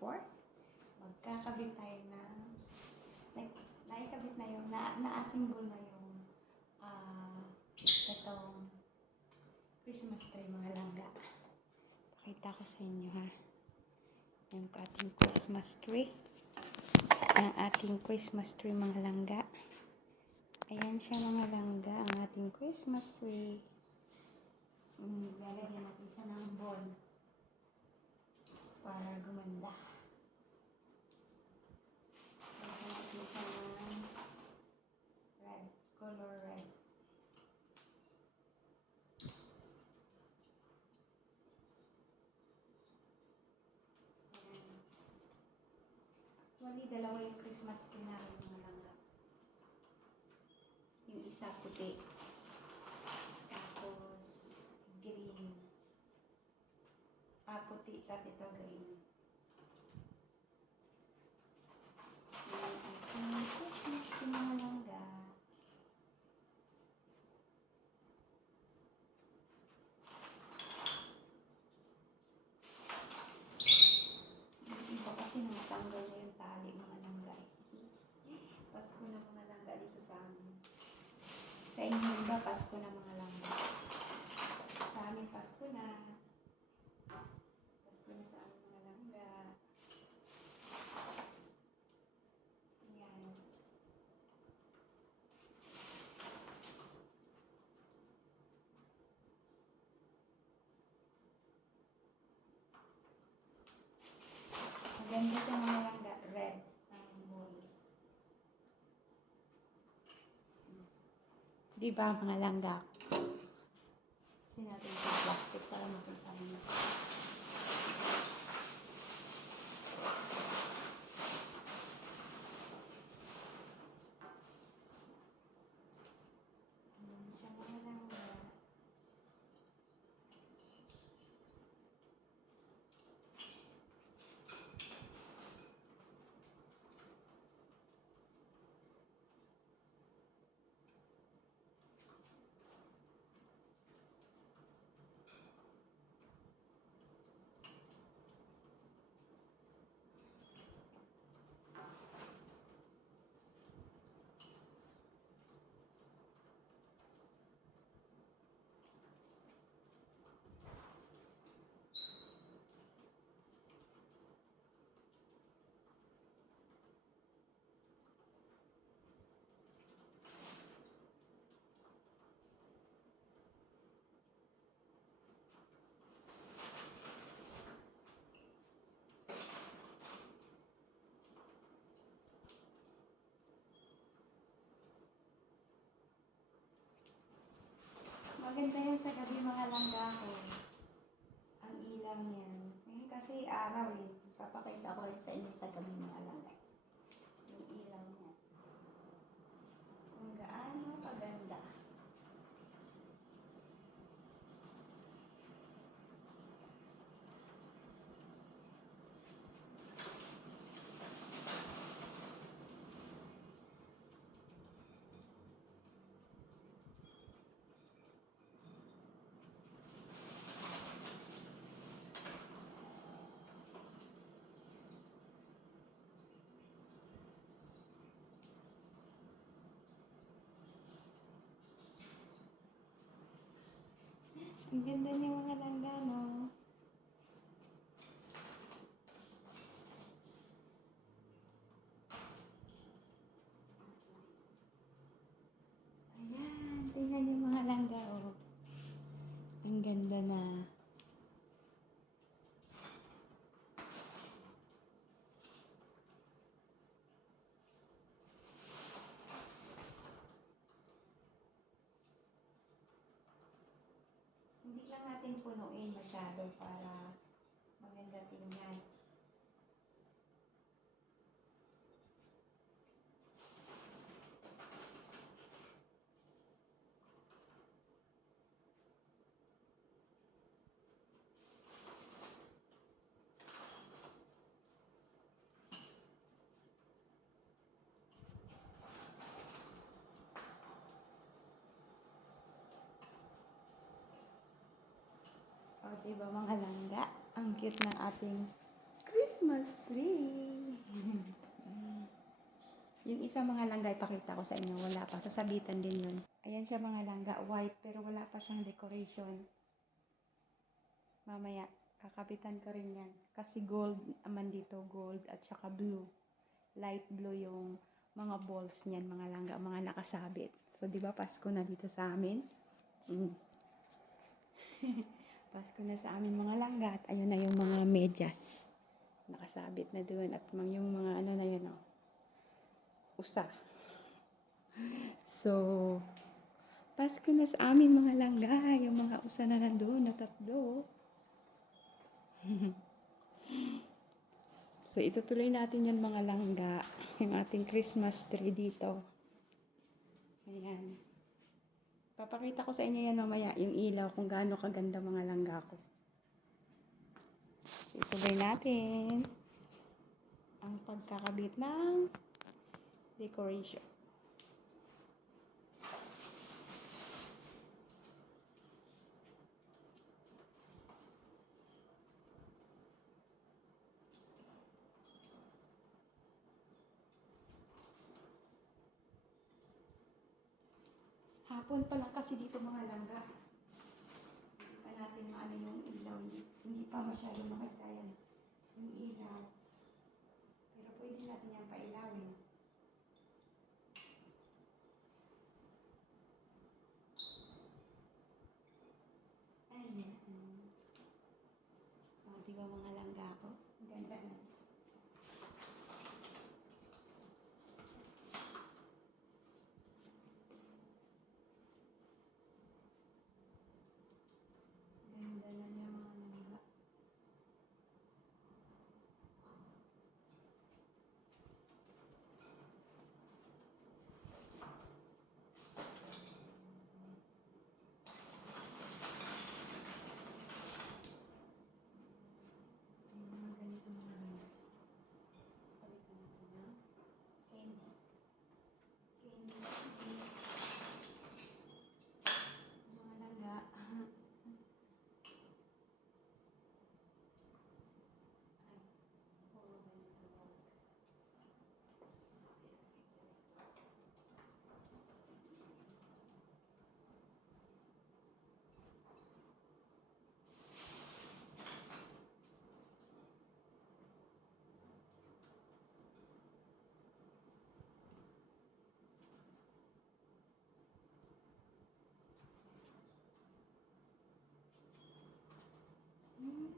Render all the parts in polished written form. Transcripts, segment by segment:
2024. Magkakabit tayo ng, naikabit na yung, na-assemble na yung, itong Christmas tree, mga langga. Pakita ko sa inyo, ha. Yung ating Christmas tree. Ang ating Christmas tree, mga langga. Ayan siya, mga langga, ang ating Christmas tree. Lalagyan natin siya ng ball para gumanda. Lalagyan natin siya ng red, color red. Actually, dalawa yung Christmas tree namin, mga langga. Yung isa puti, tapos green. Puti, tapos ito green. Yung ating Christmas tree, mga langga. Iba kasi natanggal na yung tali, mga langga. Pasko na, mga langga, dito sa amin. Sa inyo ba, Pasko na, mga langga? Sa amin, Pasko na. Pasko na sa amin, mga langga. Ayan. Maganda siya, mga langga. Red. Ang ball. Diba, mga langga? Kasi natin yung plastic para makita mo. Siya, mga langga. Maganda yan sa gabi, mga langga ko. Ang ilaw niyan. Ngayon kasi araw eh. Papakita ko rin sa inyo sa gabi, mga langga. Yung ilaw niya. Kung gaano kaganda. Ang ganda niya, mga langga, no? Ayan, tingnan niyo, mga langga, oh. Ang ganda na. Hindi lang natin punuin masyado para maganda tingnan. O, diba, mga langga? Ang cute ng ating Christmas tree. Yung isang mga langga, ipakita ko sa inyo. Wala pa. Sasabitan din yun. Ayan siya mga langga. White, pero wala pa siyang decoration. Mamaya, kakapitan ko rin yan. Kasi gold naman dito. Gold at saka blue. Light blue yung mga balls niyan, mga langga, mga nakasabit. So, di ba Pasko na dito sa amin? Pasko na sa amin mga langga. At ayun na yung mga medyas. Nakasabit na doon. At yung mga ano na yun, oh. Usa. So, Pasko na sa amin mga langga. Yung mga usa na nandun na tatlo. So, itutuloy natin yan mga langga. Yung ating Christmas tree dito. Ayan. Papakita ko sa inyo yan mamaya. Yung ilaw kung gaano kaganda mga langga ko. So, ituloy natin ang pagkakabit ng decoration. Hapon pa lang kasi dito mga langga. Hindi pa natin maano yung ilaw. Hindi pa masyado makita yan. Yung ilaw. Pero pwede natin yan pailawin. Ayan. O, diba mga langga ko? Ang ganda na. Ganda na niya mga langga. Mga ganito mga langga. Palitan natin ng candy. Candy. Mga langga.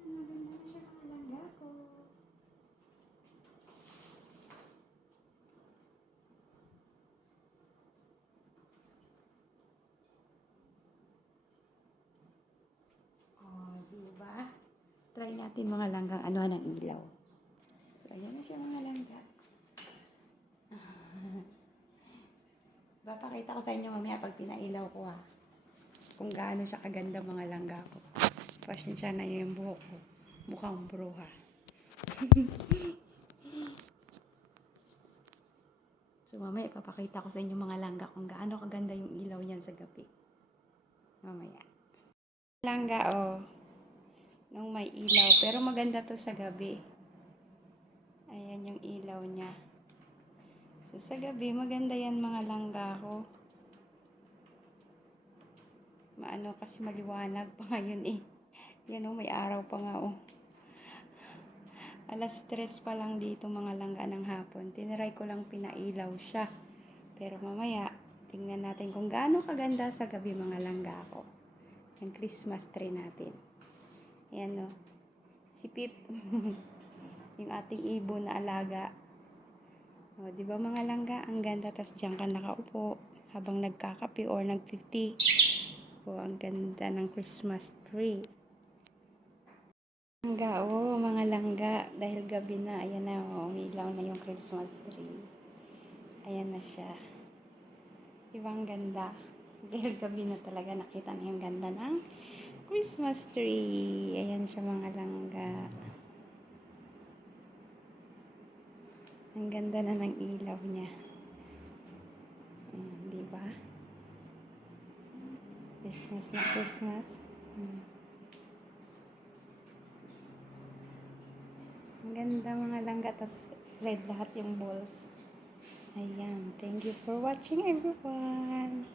Maganda na siya mga langga ko. Oh, diba? Try natin mga langgang ano ng ilaw. So, ayan na siya mga langga. Papakita ko sa inyo mamaya pag pinailaw ko ha. Kung gaano siya kaganda mga langga ko. Pasensya na yung buhok ko. Mukhang bruha. So mamaya ipapakita ko sa inyo mga langga kung gaano kaganda yung ilaw niyan sa gabi. Mamaya. Langga oh. Nung may ilaw. Pero maganda to sa gabi. Ayan yung ilaw niya. So sa gabi maganda yan mga langga ko. Maano kasi maliwanag pa ngayon eh. Yan oh, may araw pa nga oh. Alas 3 pa lang dito mga langga ng hapon. Tiniray ko lang pinailaw siya. Pero mamaya, tingnan natin kung gaano kaganda sa gabi mga langga ko. Yung Christmas tree natin. Ayan o. Si Pip. Yung ating ibon na alaga. O, di ba mga langga? Ang ganda. Tas diyan ka nakaupo habang nagkakape or nag-50. O, ang ganda ng Christmas tree. Langga, oh, mga langga. Dahil gabi na, ayan na, oh, umilaw na yung Christmas tree. Ayan na siya. Diba ang ganda? Dahil gabi na talaga nakita na yung ganda ng Christmas tree. Ayan siya mga langga. Ang ganda na ng ilaw niya. Ayan, diba? Christmas na Christmas. Ang ganda mga langga, tas red lahat yung balls. Ayan. Thank you for watching everyone.